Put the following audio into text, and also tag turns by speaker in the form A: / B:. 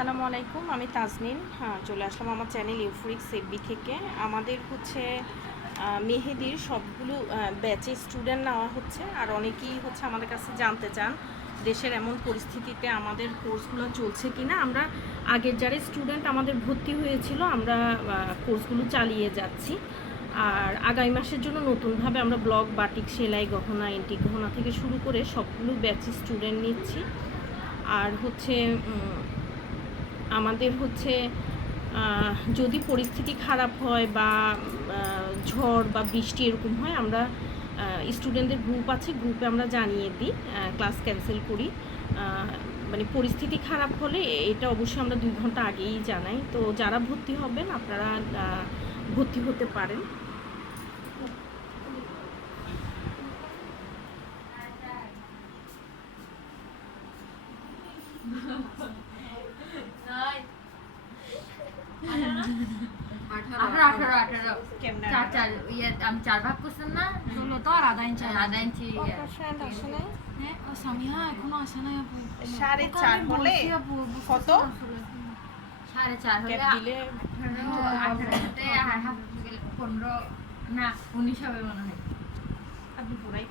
A: আসসালামু আলাইকুম, আমি তাজনিন হ্যাঁ চলে আসলাম আমার চ্যানেল ইউফরিক সেবি থেকে। আমাদের হচ্ছে মেহেদির সবগুলো ব্যাচে স্টুডেন্ট নেওয়া হচ্ছে। আর অনেকেই হচ্ছে আমাদের কাছে জানতে চান, দেশের এমন পরিস্থিতিতে আমাদের কোর্সগুলো চলছে কি না আমরা আগের যারা স্টুডেন্ট আমাদের ভর্তি হয়েছিল, আমরা কোর্সগুলো চালিয়ে যাচ্ছি। আর আগামী মাসের জন্য নতুনভাবে আমরা ব্লগ বাটিক সেলাই, গহনা এন্টি গহনা থেকে শুরু করে সবগুলো ব্যাচে স্টুডেন্ট নিচ্ছি। আর হচ্ছে আমাদের হচ্ছে যদি পরিস্থিতি খারাপ হয় বা ঝড় বা বৃষ্টি এরকম হয়, আমরা স্টুডেন্টদের গ্রুপ আছে গ্রুপে আমরা জানিয়ে দিই ক্লাস ক্যান্সেল করি। মানে পরিস্থিতি খারাপ হলে এটা অবশ্যই আমরা দুই ঘণ্টা আগেই জানাই। তো যারা ভর্তি হবেন, আপনারা ভর্তি হতে পারেন।
B: আঠারো আঠারো আঠারো চার চার ইয়ে আমি চার ভাগ করছেন না
C: ষোলো তো আর আধা ইঞ্চি
B: আধা ইঞ্চি ইয়ে।
C: হ্যাঁ ও সামিহা এখনও আসে আপু
A: সাড়ে চার কত?
B: সাড়ে চার হলে আঠারোতে পনেরো না উনিশ হবে মনে হয়
A: আপনি পুরাই